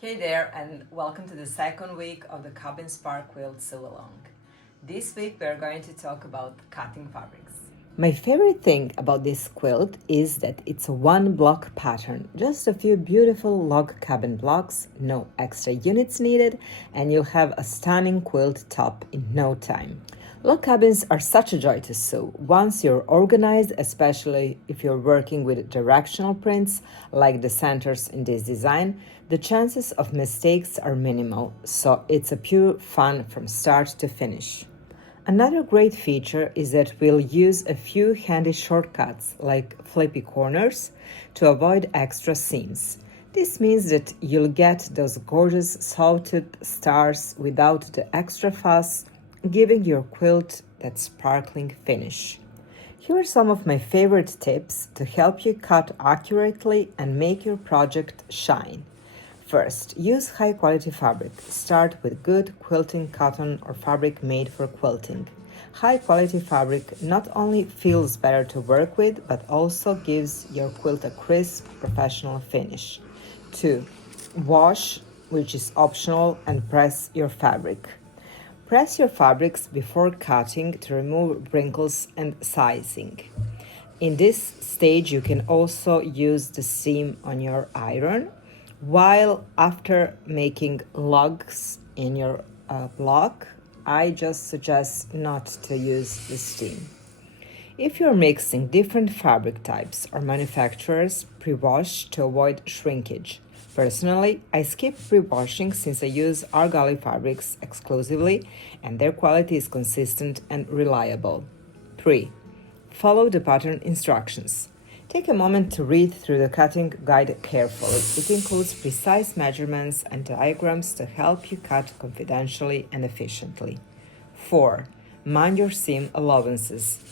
Hey there, and welcome to the second week of the Cabin-Spark-Quilt Sew-Along. This week we are going to talk about cutting fabrics. My favorite thing about this quilt is that it's a one-block pattern, just a few beautiful log cabin blocks, no extra units needed, and you'll have a stunning quilt top in no time. Log cabins are such a joy to sew. Once you're organized, especially if you're working with directional prints like the centers in this design, the chances of mistakes are minimal, so it's a pure fun from start to finish. Another great feature is that we'll use a few handy shortcuts like flippy corners to avoid extra seams. This means that you'll get those gorgeous sawtooth stars without the extra fuss, giving your quilt that sparkling finish. Here are some of my favorite tips to help you cut accurately and make your project shine. First, use high-quality fabric. Start with good quilting cotton or fabric made for quilting. High-quality fabric not only feels better to work with, but also gives your quilt a crisp, professional finish. 2. Wash, which is optional, and press your fabric. Press your fabrics before cutting to remove wrinkles and sizing. In this stage, you can also use the seam on your iron, while after making logs in your block, I just suggest not to use the steam. If you're mixing different fabric types or manufacturers, pre-wash to avoid shrinkage. Personally, I skip pre-washing since I use Argali fabrics exclusively and their quality is consistent and reliable. 3. Follow the pattern instructions. Take a moment to read through the cutting guide carefully. It includes precise measurements and diagrams to help you cut confidentially and efficiently. 4. Mind your seam allowances.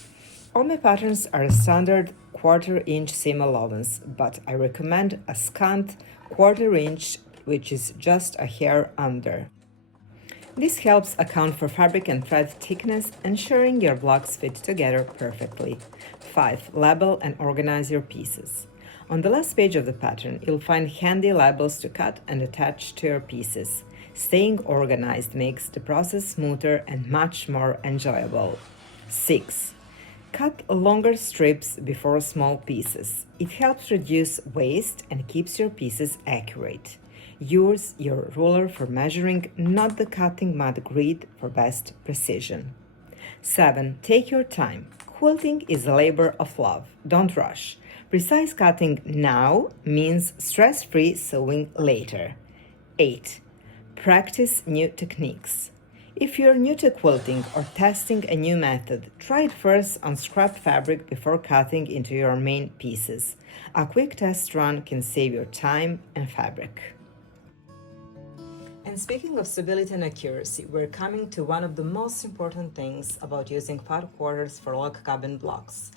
All my patterns are a standard quarter-inch seam allowance, but I recommend a scant quarter-inch, which is just a hair under. This helps account for fabric and thread thickness, ensuring your blocks fit together perfectly. 5. Label and organize your pieces. On the last page of the pattern, you'll find handy labels to cut and attach to your pieces. Staying organized makes the process smoother and much more enjoyable. 6. Cut longer strips before small pieces. It helps reduce waste and keeps your pieces accurate. Use your ruler for measuring, not the cutting mat grid for best precision. 7. Take your time. Quilting is a labor of love. Don't rush. Precise cutting now means stress-free sewing later. 8. Practice new techniques. If you're new to quilting or testing a new method, try it first on scrap fabric before cutting into your main pieces. A quick test run can save your time and fabric. And speaking of stability and accuracy, we're coming to one of the most important things about using fat quarters for log cabin blocks.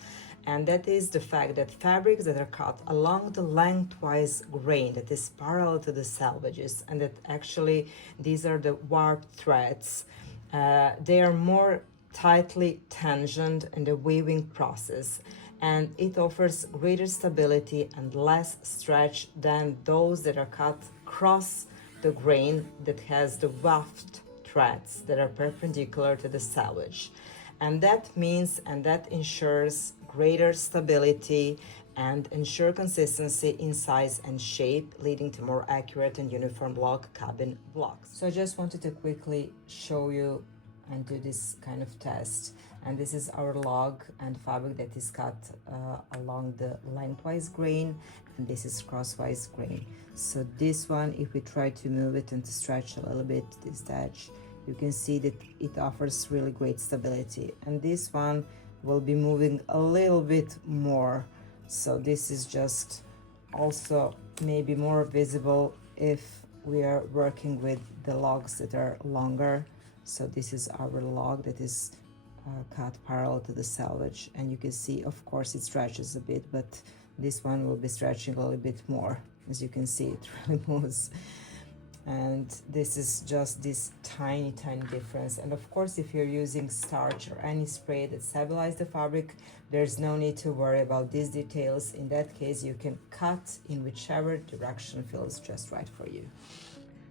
And that is the fact that fabrics that are cut along the lengthwise grain that is parallel to the selvages, and that actually these are the warp threads, they are more tightly tensioned in the weaving process, and it offers greater stability and less stretch than those that are cut across the grain that has the waft threads that are perpendicular to the selvage. And that means and that ensures greater stability and ensure consistency in size and shape, leading to more accurate and uniform log cabin blocks. So I just wanted to quickly show you and do this kind of test. And this is our log and fabric that is cut along the lengthwise grain, and this is crosswise grain. So this one, if we try to move it and to stretch a little bit this edge, you can see that it offers really great stability. And this one will be moving a little bit more. So this is just also maybe more visible if we are working with the logs that are longer. So this is our log that is cut parallel to the selvage, and you can see, of course, it stretches a bit, but this one will be stretching a little bit more. As you can see, it really moves. And this is just this tiny difference. And of course, if you're using starch or any spray that stabilizes the fabric, there's no need to worry about these details. In that case, you can cut in whichever direction feels just right for you.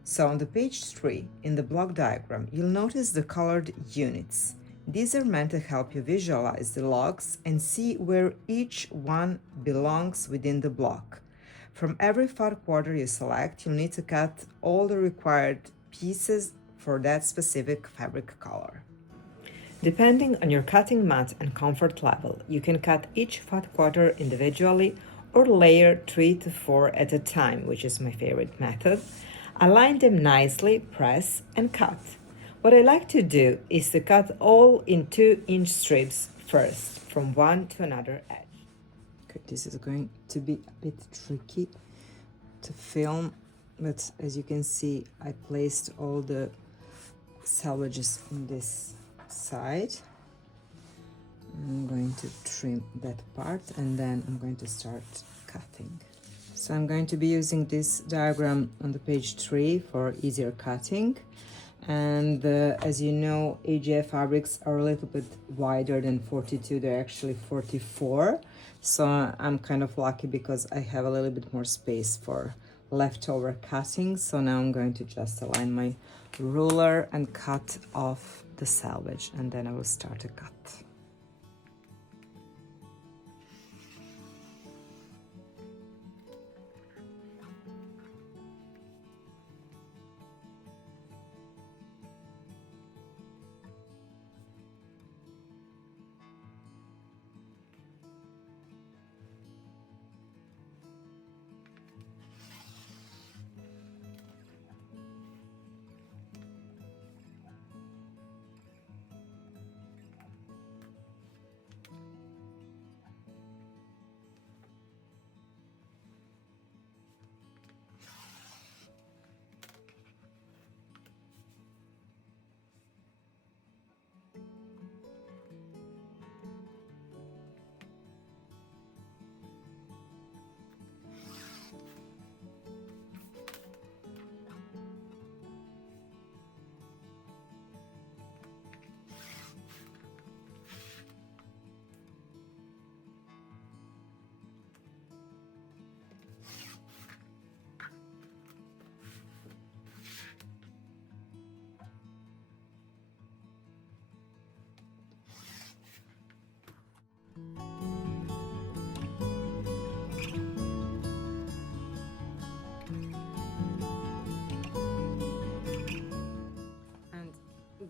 So on the page 3, in the block diagram, you'll notice the colored units. These are meant to help you visualize the logs and see where each one belongs within the block. From every 4/4 you select, you'll need to cut all the required pieces for that specific fabric color. Depending on your cutting mat and comfort level, you can cut each 4/4 individually or layer 3 to 4 at a time, which is my favorite method. Align them nicely, press, and cut. What I like to do is to cut all in 2-inch strips first, from one to another edge. Okay, this is going to be a bit tricky to film, but as you can see, I placed all the salvages on this side. I'm going to trim that part and then I'm going to start cutting. So I'm going to be using this diagram on the page 3 for easier cutting. And as you know, AGI fabrics are a little bit wider than 42, they're actually 44. So I'm kind of lucky because I have a little bit more space for leftover cutting. So now I'm going to just align my ruler and cut off the salvage, and then I will start to cut.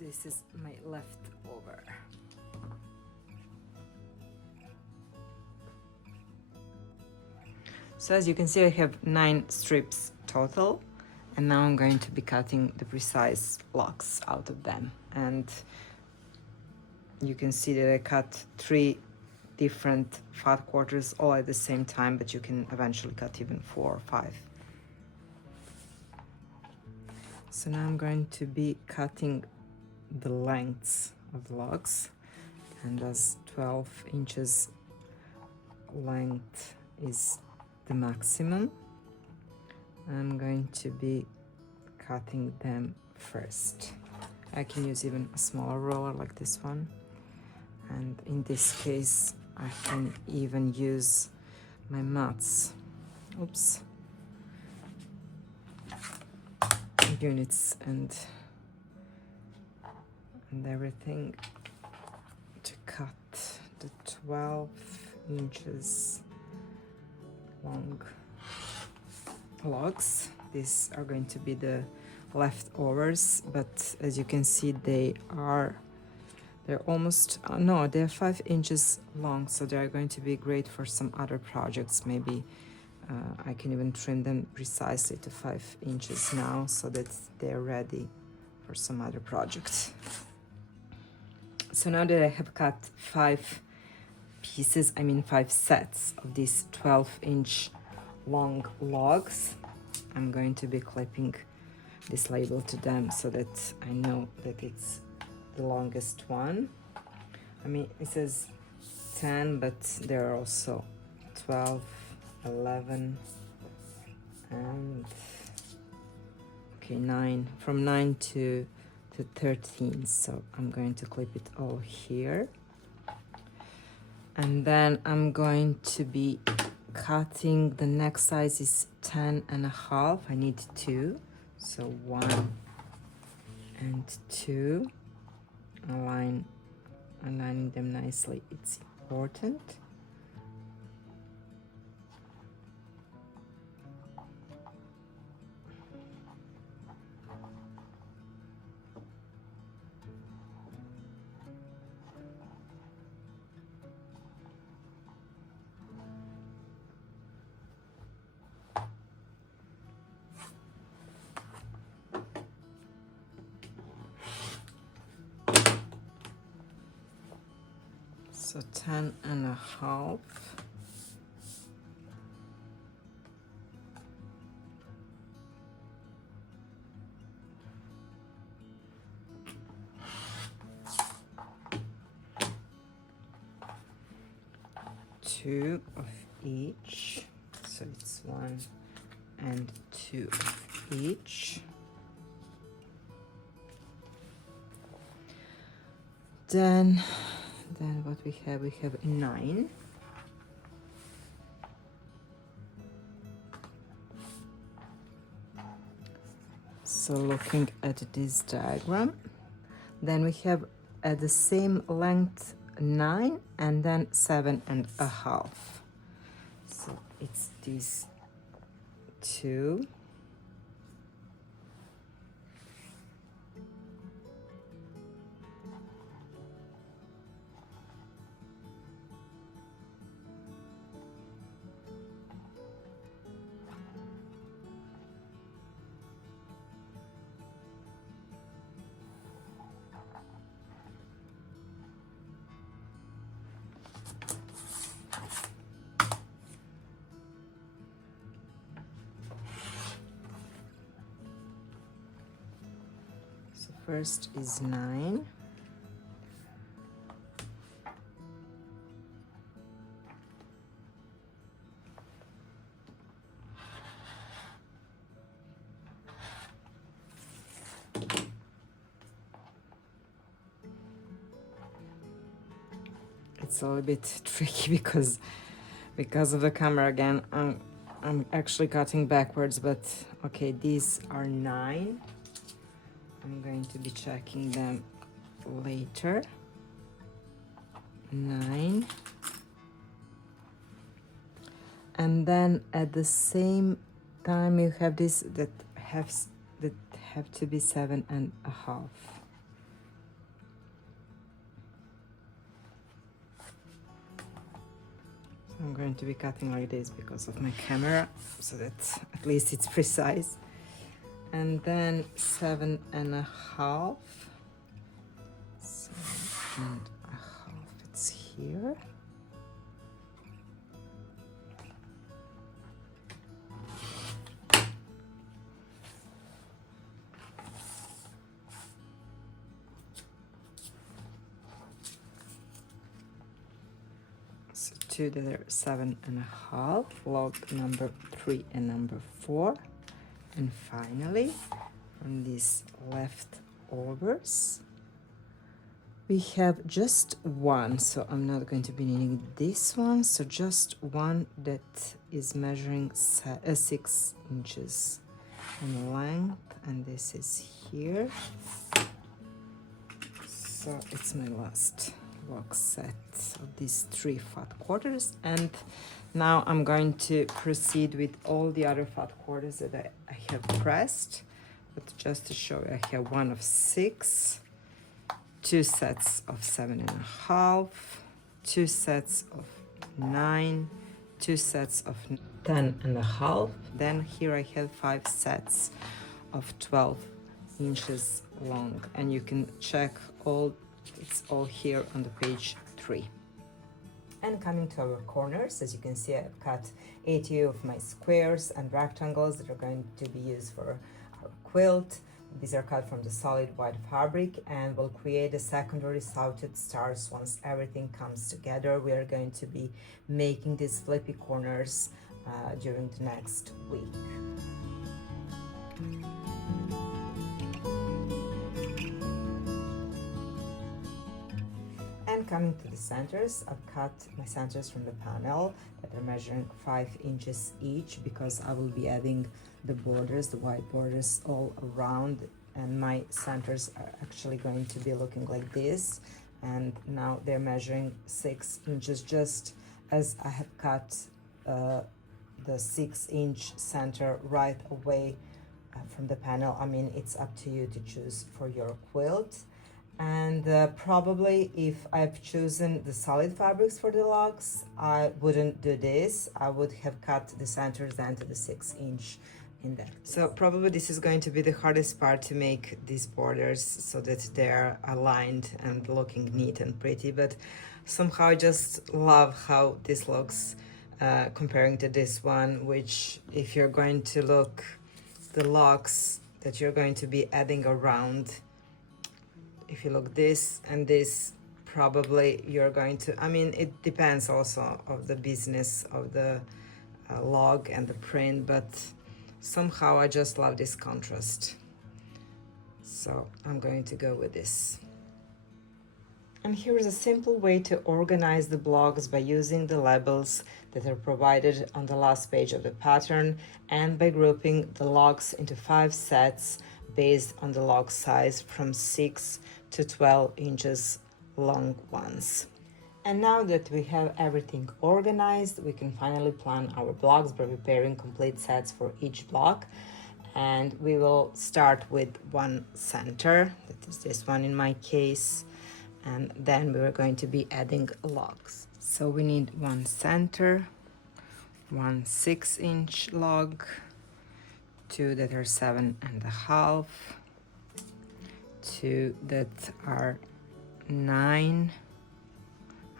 This is my leftover. So as you can see, I have 9 strips total, and now I'm going to be cutting the precise blocks out of them. And you can see that I cut 3 different 4/4 all at the same time, but you can eventually cut even 4 or 5. So now I'm going to be cutting the lengths of the logs, and as 12 inches length is the maximum, I'm going to be cutting them first. I can use even a smaller roller like this one, and in this case I can even use my mats. Oops. Units and everything to cut the 12 inches long logs. These are going to be the leftovers, but as you can see, they're almost no, they're 5 inches long, so they're going to be great for some other projects. Maybe I can even trim them precisely to 5 inches now, so that they're ready for some other project. So now that I have cut 5 pieces, I mean 5 sets of these 12-inch long logs, I'm going to be clipping this label to them so that I know that it's the longest one. I mean, it says 10, but there are also 12, 11, and okay, 9, from 9 to 13. So I'm going to clip it all here, and then I'm going to be cutting the next size is 10 and a half. I need 2, So 1 and 2, aligning them nicely, it's important. So 10.5. Two of each, so it's 1 and 2 of each. Then what we have 9. So looking at this diagram, then we have at the same length 9 and then 7.5. So it's these two. First is 9. It's a little bit tricky because of the camera again. I'm actually cutting backwards, but okay, these are 9. I'm going to be checking them later. 9. And then at the same time you have this that have to be 7.5. So I'm going to be cutting like this because of my camera, so that at least it's precise. And then 7.5. 7.5, it's here. So two that are 7.5, log number 3 and number 4. And finally, from these leftovers, we have just one. So I'm not going to be needing this one. So just one that is measuring 6 inches in length, and this is here. So it's my last box set of these 3 fat quarters, and now I'm going to proceed with all the other fat quarters that I have pressed. But just to show you, I have 1 of 6, 2 sets of 7.5, 2 sets of 9, 2 sets of 10.5. Then here I have 5 sets of 12 inches long, and you can check all, it's all here on the page 3. And coming to our corners, as you can see, I've cut 80 of my squares and rectangles that are going to be used for our quilt. These are cut from the solid white fabric and will create the secondary slouched stars. Once everything comes together, we are going to be making these flippy corners during the next week. And coming to the centers, I've cut my centers from the panel that are measuring 5 inches each because I will be adding the borders, the white borders all around, and my centers are actually going to be looking like this. And now they're measuring 6 inches, just as I have cut the 6-inch center right away from the panel. I mean, it's up to you to choose for your quilt. And probably if I've chosen the solid fabrics for the logs, I wouldn't do this. I would have cut the centers down to the 6-inch in that. So probably this is going to be the hardest part, to make these borders so that they're aligned and looking neat and pretty. But somehow I just love how this looks comparing to this one, which if you're going to look the logs that you're going to be adding around, if you look this and this, probably you're going to, I mean, it depends also of the business of the log and the print, but somehow I just love this contrast. So I'm going to go with this. And here is a simple way to organize the blocks by using the labels that are provided on the last page of the pattern, and by grouping the logs into 5 sets based on the log size from 6 to 12 inches long ones. And now that we have everything organized, we can finally plan our blocks by preparing complete sets for each block. And we will start with one center, that is this one in my case, and then we are going to be adding logs. So we need one center, one 6-inch log, 2 that are 7.5, 2 that are 9.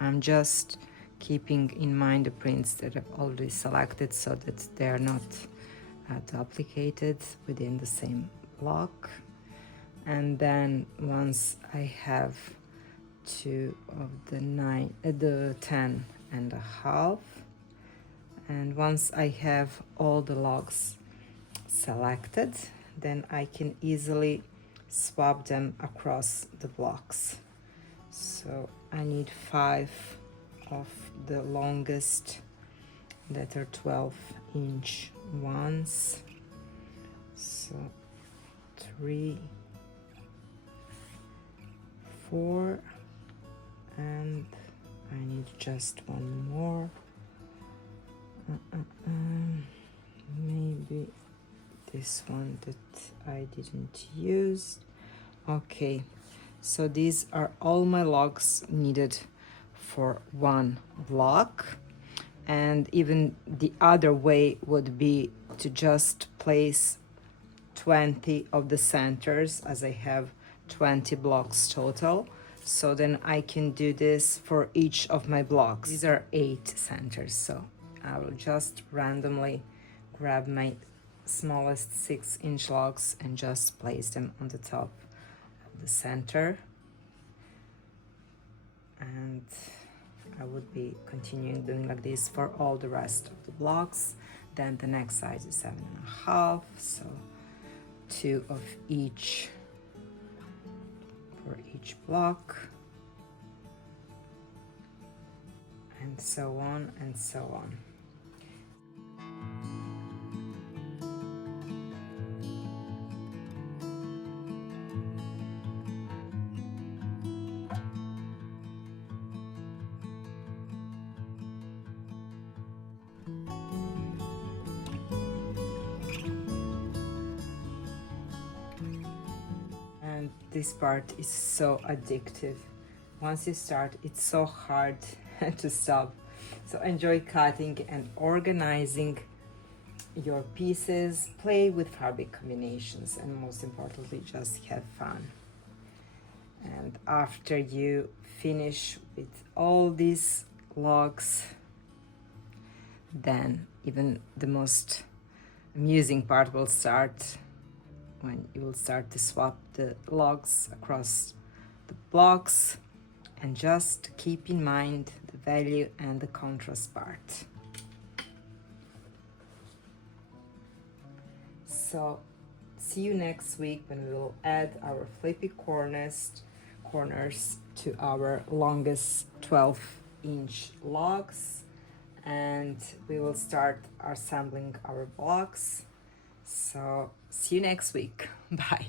I'm just keeping in mind the prints that I've already selected so that they are not duplicated within the same block. And then once I have 2 of the 10.5, and once I have all the logs selected, then I can easily swap them across the blocks. So I need 5 of the longest that are 12-inch ones. So 3, 4, and I need just one more. Maybe this one that I didn't use. Okay, so these are all my logs needed for one block. And even the other way would be to just place 20 of the centers, as I have 20 blocks total. So then I can do this for each of my blocks. These are 8 centers, so I will just randomly grab my smallest 6-inch logs and just place them on the top of the center. And I would be continuing doing like this for all the rest of the blocks. Then the next size is 7.5, so 2 of each for each block, and so on and so on. And this part is so addictive. Once you start, it's so hard to stop. So enjoy cutting and organizing your pieces, play with fabric combinations, and most importantly, just have fun. And after you finish with all these logs, then even the most amusing part will start, when you will start to swap the logs across the blocks, and just keep in mind the value and the contrast part. So see you next week when we will add our flippy corners to our longest 12-inch logs, and we will start assembling our blocks. So see you next week. Bye.